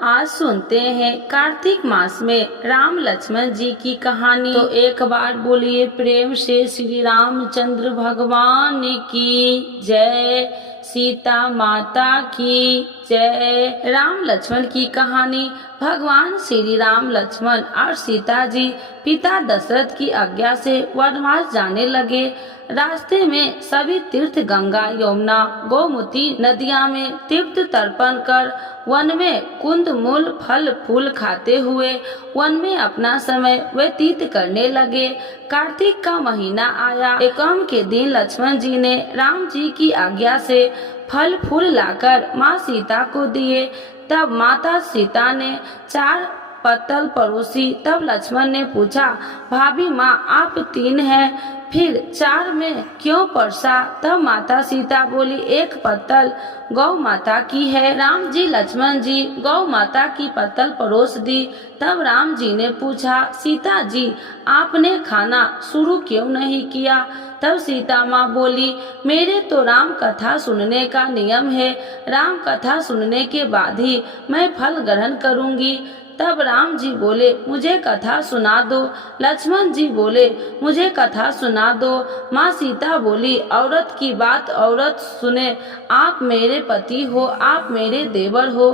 आज सुनते हैं कार्तिक मास में राम लक्ष्मण जी की कहानी। तो एक बार बोलिए प्रेम से श्री रामचंद्र भगवान की जय, सीता माता की जय। राम लक्ष्मण की कहानी। भगवान श्री राम लक्ष्मण और सीता जी पिता दशरथ की आज्ञा से वनवास जाने लगे। रास्ते में सभी तीर्थ गंगा, यमुना, गोमती नदियां में तीर्थ तर्पण कर वन में कुंद मूल फल फूल खाते हुए वन में अपना समय व्यतीत करने लगे। कार्तिक का महीना आया। एकम के दिन लक्ष्मण जी ने राम जी की आज्ञा से फल फूल लाकर माँ सीता को दिए। तब माता सीता ने 4 पत्तल परोसी। तब लक्ष्मण ने पूछा, भाभी माँ आप 3 हैं, फिर 4 में क्यों परसा? तब माता सीता बोली, 1 पत्तल गौ माता की है। राम जी लक्ष्मण जी गौ माता की पत्तल परोस दी। तब राम जी ने पूछा, सीता जी आपने खाना शुरू क्यों नहीं किया? तब सीता माँ बोली, मेरे तो राम कथा सुनने का नियम है, राम कथा सुनने के बाद ही मैं फल ग्रहण करूँगी। तब राम जी बोले, मुझे कथा सुना दो। लक्ष्मण जी बोले, मुझे कथा सुना दो। माँ सीता बोली, औरत की बात औरत सुने, आप मेरे पति हो, आप मेरे देवर हो,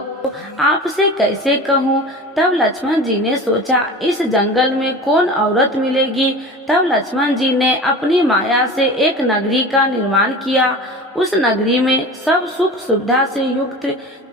आपसे कैसे कहूँ? तब लक्ष्मण जी ने सोचा, इस जंगल में कौन औरत मिलेगी? तब लक्ष्मण जी ने अपनी माया से एक नगरी का निर्माण किया। उस नगरी में सब सुख सुविधा से युक्त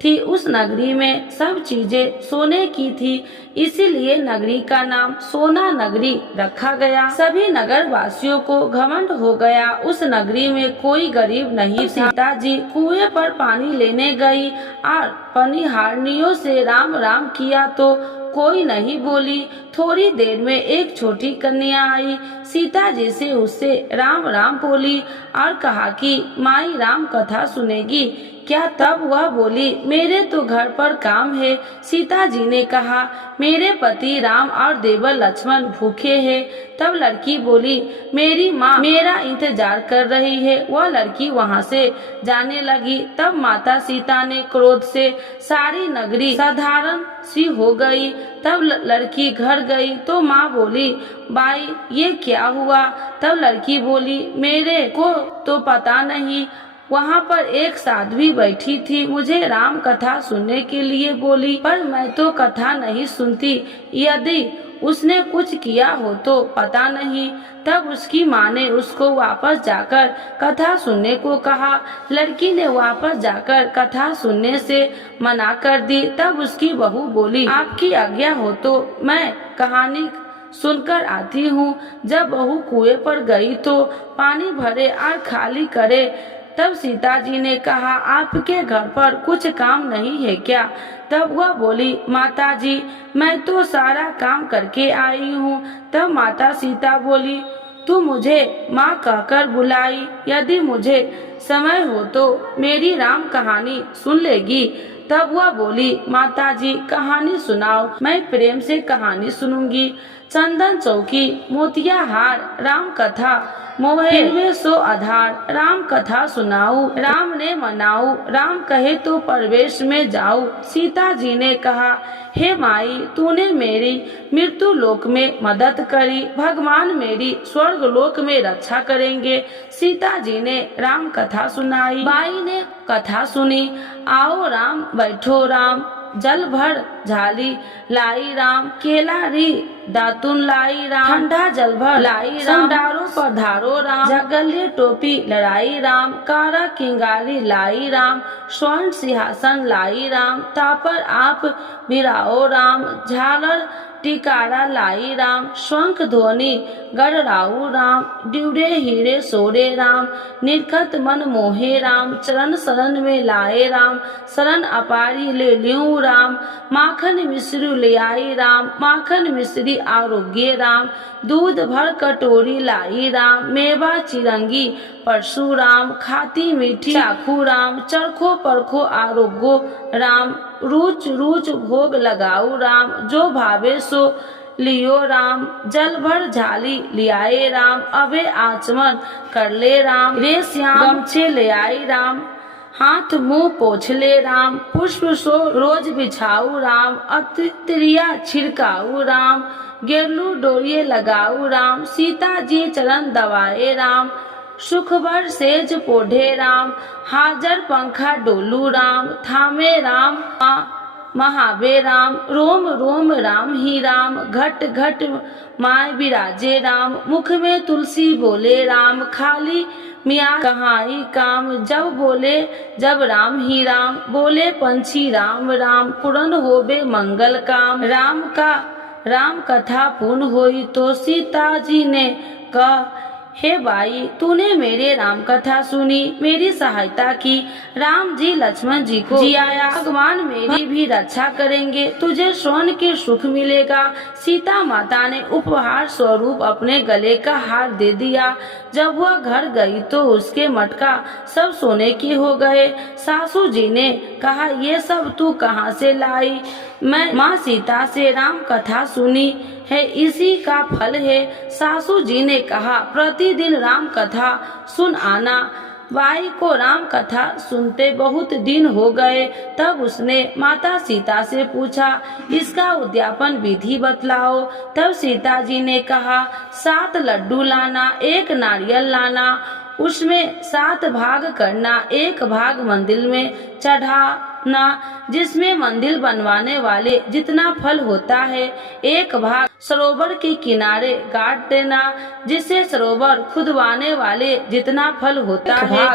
थी। उस नगरी में सब चीजें सोने की थी, इसीलिए नगरी का नाम सोना नगरी रखा गया। सभी नगर वासियों को घमंड हो गया, उस नगरी में कोई गरीब नहीं। सीता जी कुएं पर पानी लेने गई और पनिहारनियों से राम राम किया तो कोई नहीं बोली। थोड़ी देर में एक छोटी कन्या आई, सीता जी से उससे राम राम बोली और कहा कि माई राम कथा सुनेगी क्या? तब वह बोली, मेरे तो घर पर काम है। सीता जी ने कहा, मेरे पति राम और देवर लक्ष्मण भूखे हैं। तब लड़की बोली, मेरी माँ मेरा इंतजार कर रही है। वह लड़की वहाँ से जाने लगी। तब माता सीता ने क्रोध से सारी नगरी साधारण सी हो गई। तब लड़की घर गई तो माँ बोली, बाई ये क्या हुआ? तब लड़की बोली, मेरे को तो पता नहीं, वहाँ पर एक साध्वी बैठी थी, मुझे राम कथा सुनने के लिए बोली, पर मैं तो कथा नहीं सुनती। यदि उसने कुछ किया हो तो पता नहीं। तब उसकी माँ ने उसको वापस जाकर कथा सुनने को कहा। लड़की ने वापस जाकर कथा सुनने से मना कर दी। तब उसकी बहू बोली, आपकी आज्ञा हो तो मैं कहानी सुनकर आती हूँ। जब बहू कुएं पर गई तो पानी भरे और खाली करे। तब सीता जी ने कहा, आपके घर पर कुछ काम नहीं है क्या? तब वह बोली, माता जी मैं तो सारा काम करके आई हूँ। तब माता सीता बोली, तू मुझे माँ कहकर बुलाई, यदि मुझे समय हो तो मेरी राम कहानी सुन लेगी। तब वह बोली, माता जी कहानी सुनाओ, मैं प्रेम से कहानी सुनूंगी। चंदन चौकी मोतिया हार राम कथा मोहे में सो आधार, राम कथा सुनाऊ राम ने मनाऊ, राम कहे तो परवेश में जाऊं। सीता जी ने कहा, हे माई तूने मेरी मृत्यु लोक में मदद करी, भगवान मेरी स्वर्ग लोक में रक्षा करेंगे। सीता जी ने राम कथा सुनाई। बाई ने कथा सुनी, आओ राम बैठो राम, जल भर झाली लाई राम, केला री दातुन लाई राम, ठंडा जल भर लाई राम, डारो पधारो राम, जगलिए टोपी लड़ाई राम, कारा किंगारी लाई राम, स्वर्ण सिंहासन लाई राम, तापर आप बिराओ राम, झालर टिकारा लाई राम, शंख ध्वनि गढ़राऊ राम, ड्यूरे हीरे सोरे राम, निरखत मन मोहे राम, चरण शरण में लाए राम, शरण अपारी ले लियूं राम, माखन मिश्री ले आई राम, माखन मिश्री आरोग्य राम, दूध भर कटोरी लाई राम, मेवा चिरंगी परशुराम, खाती मीठी चाखू राम, चरखो परखो आरोग्यो राम, रुच रुच भोग लगाऊ राम, जो भावे सो लियो राम, जल भर झाली लियाए राम, अबे आचमन कर ले राम, रे श्याम गमछे ले आई राम, हाथ मुंह पोछ ले राम, पुष्प सो रोज बिछाऊ राम, अतिरिया छिड़काऊ राम, गेरलू डोरिये लगाऊ राम, सीता जी चरण दबाए राम, सुखबर सेज पोढ़े राम, हाजर पंखा डोलू राम, थामे राम महावे राम, रोम रोम राम ही राम, घट घट माय विराजे राम, मुख में तुलसी बोले राम, खाली मियाँ कहाई काम, जब बोले जब राम ही राम, बोले पंछी राम राम, पूर्ण होबे मंगल काम, राम कथा पूर्ण होई तो सीता जी ने कहा, हे भाई तूने मेरे राम कथा सुनी, मेरी सहायता की, राम जी लक्ष्मण जी को जी आया, भगवान मेरी भी रक्षा करेंगे, तुझे स्वर्ण के सुख मिलेगा। सीता माता ने उपहार स्वरूप अपने गले का हार दे दिया। जब वह घर गई तो उसके मटका सब सोने के हो गए। सासू जी ने कहा, ये सब तू कहाँ से लाई? मैं माँ सीता से राम कथा सुनी है, इसी का फल है। सासू जी ने कहा, प्रतिदिन राम कथा सुन आना। बाई को राम कथा सुनते बहुत दिन हो गए। तब उसने माता सीता से पूछा, इसका उद्यापन विधि बतलाओ। तब सीता जी ने कहा, 7 लड्डू लाना, 1 नारियल लाना, उसमें 7 भाग करना, 1 भाग मंदिर में चढ़ाना, जिसमें मंदिर बनवाने वाले जितना फल होता है, 1 भाग सरोवर के किनारे गाड़ देना, जिससे सरोवर खुदवाने वाले जितना फल होता है,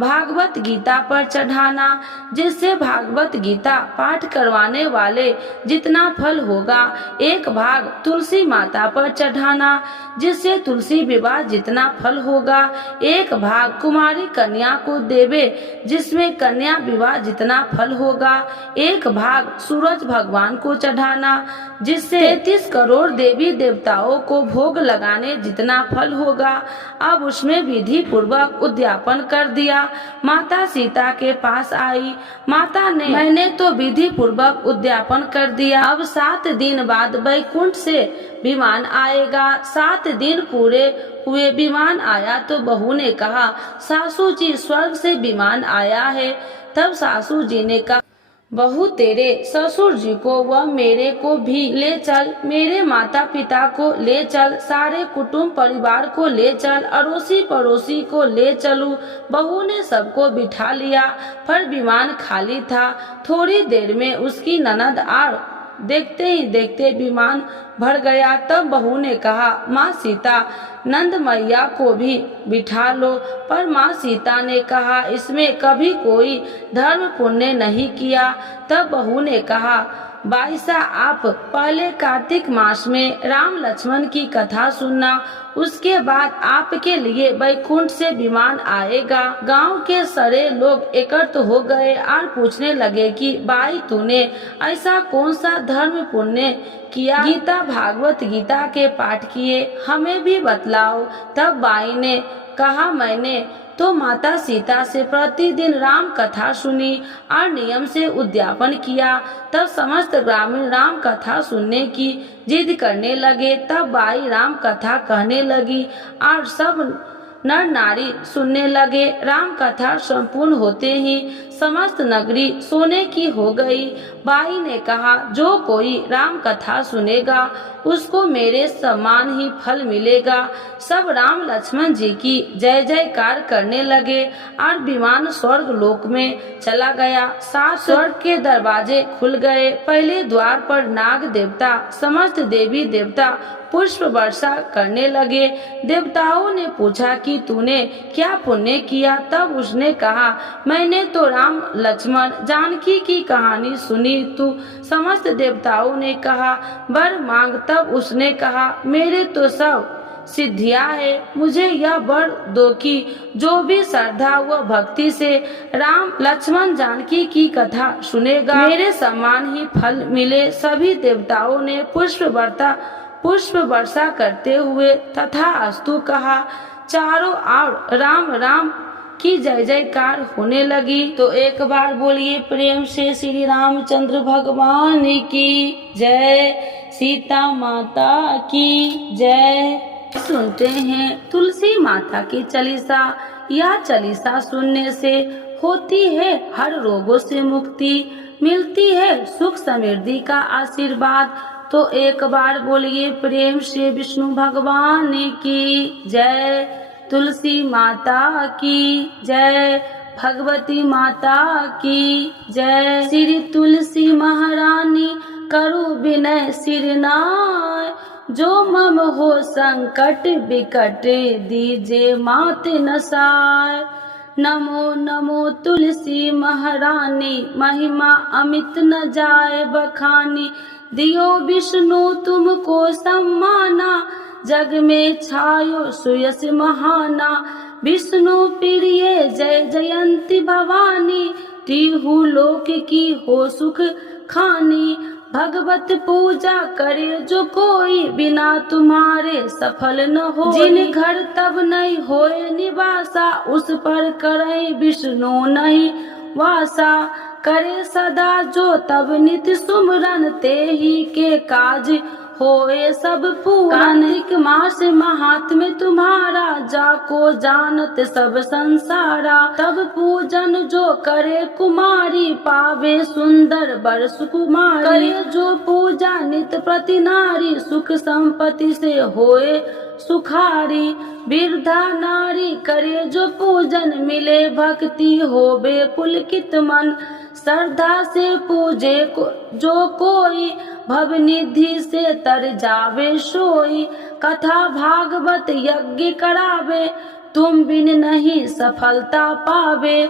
भागवत गीता पर चढ़ाना, जिससे भागवत गीता पाठ करवाने वाले जितना फल होगा, 1 भाग तुलसी माता पर चढ़ाना, जिससे तुलसी विवाह जितना फल होगा, 1 भाग कुमारी कन्या को देवे, जिसमें कन्या विवाह जितना फल होगा, 1 भाग सूरज भगवान को चढ़ाना, जिससे 33 करोड़ देवी देवताओं को भोग लगाने जितना फल होगा। अब उसमें विधि पूर्वक उद्यापन कर दिया। माता सीता के पास आई। माता ने, मैंने तो विधि पूर्वक उद्यापन कर दिया, अब 7 दिन बाद वैकुंठ से विमान आएगा। 7 दिन पूरे हुए, विमान आया तो बहू ने कहा, सासू जी स्वर्ग से विमान आया है। तब सासू जी ने कहा, बहू तेरे ससुर जी को व मेरे को भी ले चल, मेरे माता पिता को ले चल, सारे कुटुंब परिवार को ले चल, अड़ोसी पड़ोसी को ले चलूं। बहू ने सबको बिठा लिया, पर विमान खाली था। थोड़ी देर में उसकी ननद आ, देखते ही देखते विमान भर गया। तब बहू ने कहा, माँ सीता, नंद मैया को भी बिठा लो। पर माँ सीता ने कहा, इसमें कभी कोई धर्म पुण्य नहीं किया। तब बहू ने कहा, बाईसा आप पहले कार्तिक मास में राम लक्ष्मण की कथा सुनना, उसके बाद आपके लिए वैकुंठ से विमान आएगा। गांव के सारे लोग एकत्र हो गए और पूछने लगे कि बाई तूने ऐसा कौन सा धर्म पुण्य किया, गीता भागवत गीता के पाठ किए, हमें भी बतलाओ। तब बाई ने कहा, मैंने तो माता सीता से प्रतिदिन राम कथा सुनी और नियम से उद्यापन किया। तब समस्त ग्रामीण राम कथा सुनने की जिद करने लगे। तब बाई राम कथा कहने लगी और सब नर नारी सुनने लगे। राम कथा संपूर्ण होते ही समस्त नगरी सोने की हो गई। बाई ने कहा, जो कोई राम कथा सुनेगा उसको मेरे समान ही फल मिलेगा। सब राम लक्ष्मण जी की जय जयकार करने लगे और विमान स्वर्ग लोक में चला गया। 7 स्वर्ग के दरवाजे खुल गए। पहले द्वार पर नाग देवता, समस्त देवी देवता पुष्प वर्षा करने लगे। देवताओं ने पूछा कि तूने क्या पुण्य किया? तब उसने कहा, मैंने तो राम लक्ष्मण जानकी की कहानी सुनी। तू समस्त देवताओं ने कहा, वर मांग। तब उसने कहा, मेरे तो सब सिद्धियां है, मुझे यह वर दो कि जो भी श्रद्धा व भक्ति से राम लक्ष्मण जानकी की कथा सुनेगा, मेरे समान ही फल मिले। सभी देवताओं ने पुष्प वर्षा करते हुए तथा अस्तु कहा। चारों ओर राम राम की जय जयकार होने लगी। तो एक बार बोलिए प्रेम से श्री रामचंद्र भगवान की जय, सीता माता की जय। सुनते हैं तुलसी माता की चालीसा। यह चालीसा सुनने से होती है हर रोगों से मुक्ति, मिलती है सुख समृद्धि का आशीर्वाद। तो एक बार बोलिए प्रेम से विष्णु भगवान की जय, तुलसी माता की जय, भगवती माता की जय। श्री तुलसी महारानी करो विनय सिरनाय, जो मम हो संकट विकट दीजे मात नसाय। नमो नमो तुलसी महारानी, महिमा अमित न जाए बखानी, दियो विष्णु तुमको सम्माना, जग में छायो सुयस महाना। विष्णु प्रिय जय जयंती भवानी, तिहु लोक की हो सुख खानी। भगवत पूजा करे जो कोई, बिना तुम्हारे सफल न हो। जिन घर तब नहीं होए निवासा, उस पर करे विष्णु नहीं वासा। करे सदा जो तब नित सुमरन, ते ही के काज होए सब पूरन। कार्तिक मास महात्म्य तुम्हारा, जाको जानत सब संसारा। तब पूजन जो करे कुमारी, पावे सुंदर वर सुकुमारी। करे जो पूजा नित प्रति नारी, सुख संपत्ति से होए सुखारी। वृद्धा नारी करे जो पूजन, मिले भक्ति होवे पुलकित मन। श्रद्धा से पूजे जो कोई, भव निधि से तर जावे सोई। कथा भागवत यज्ञ करावे, तुम बिन नहीं सफलता पावे।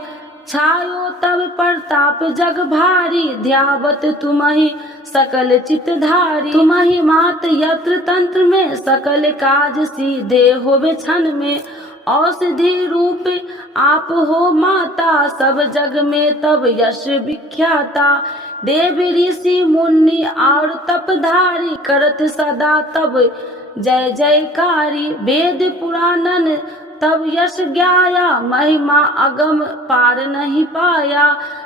छायो तब प्रताप जग भारी, ध्यावत तुम्हि सकल चितधारी। तुम्हि मात यत्र तंत्र में, सकल काज सीधे होवे क्षण में। औषधि रूप आप हो माता, सब जग में तब यश विख्याता। देव ऋषि मुनि और तपधारी, करत सदा तब जय जयकारी। वेद पुराणन तब यश ज्ञाया, महिमा अगम पार नहीं पाया।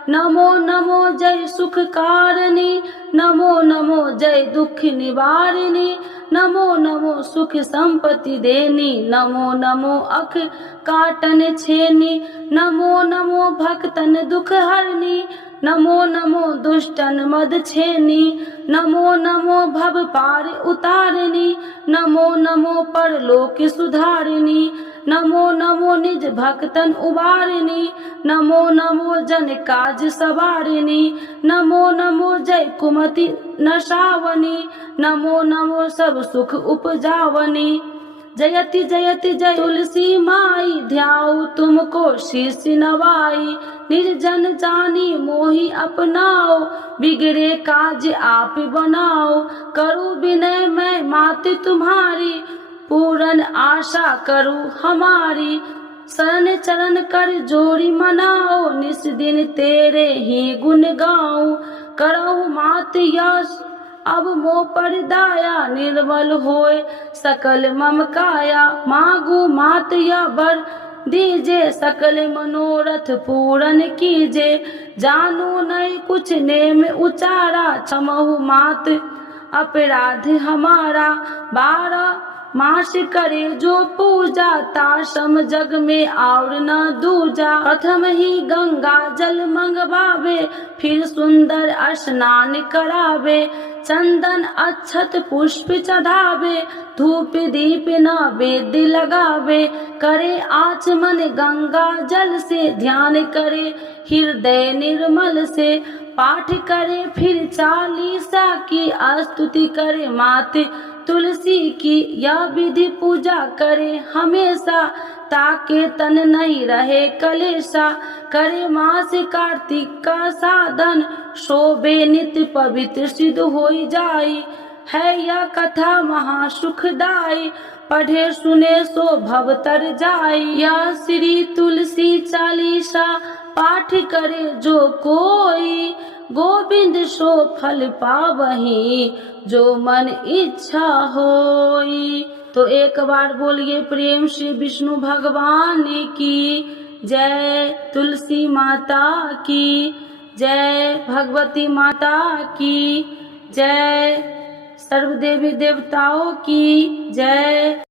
नमो नमो जय सुख कारिणी, नमो नमो जय दुख निवारिणी। नमो नमो सुख संपत्ति देनी, नमो नमो अख काटन छेनी। नमो नमो भक्तन दुख हरनी, नमो नमो दुष्टन मद छेनी। नमो नमो भव पार उतारिणी, नमो नमो परलोक सुधारिणी। नमो नमो निज भक्तन उबारिणी, नमो नमो जन काज सवारिणी। नमो नमो जय कुमति नशावनी, नमो नमो सब सुख उपजावनी। जयति जयति जय तुलसी माई, ध्याऊ तुमको शीश नवाई। निर्जन जानी मोहि अपनाओ, बिगड़े काज आप बनाओ। करूँ विनय मैं मात तुम्हारी, पूरन आशा करूँ हमारी। शरण चरण कर जोड़ी मनाओ, निस दिन तेरे ही गुण गाऊं। करहु मात यश अब मोह पर दाया, निर्मल होए सकल मम काया। मांगू मात या वर दीजे, सकल मनोरथ पूरन कीजे। जानू नहीं कुछ नेम उचारा, क्षमहु मात अपराध हमारा। 12 मास करे जो पूजा, ताशम जग में और न दूजा। प्रथम ही गंगा जल मंगवावे, फिर सुंदर स्नान करावे। चंदन अक्षत पुष्प चढ़ावे, धूप दीप नैवेद्य लगावे। करे आचमन गंगा जल से, ध्यान करे हृदय निर्मल से। पाठ करे फिर 40 की, स्तुति करे मात तुलसी की। यह विधि पूजा करे हमेशा, ताके तन नहीं रहे कलेशा। करे मास कार्तिक का साधन, शोभे नित्य पवित्र सिद्ध होई जाई। है यह कथा महासुखदाई, पढ़े सुने सो भव तर जाई। यह श्री तुलसी चालीसा, पाठ करे जो कोई। गोविंद सो फल पावही, जो मन इच्छा होई। तो एक बार बोलिए प्रेम से विष्णु भगवान की जय, तुलसी माता की जय, भगवती माता की जय, सर्व देवी देवताओं की जय।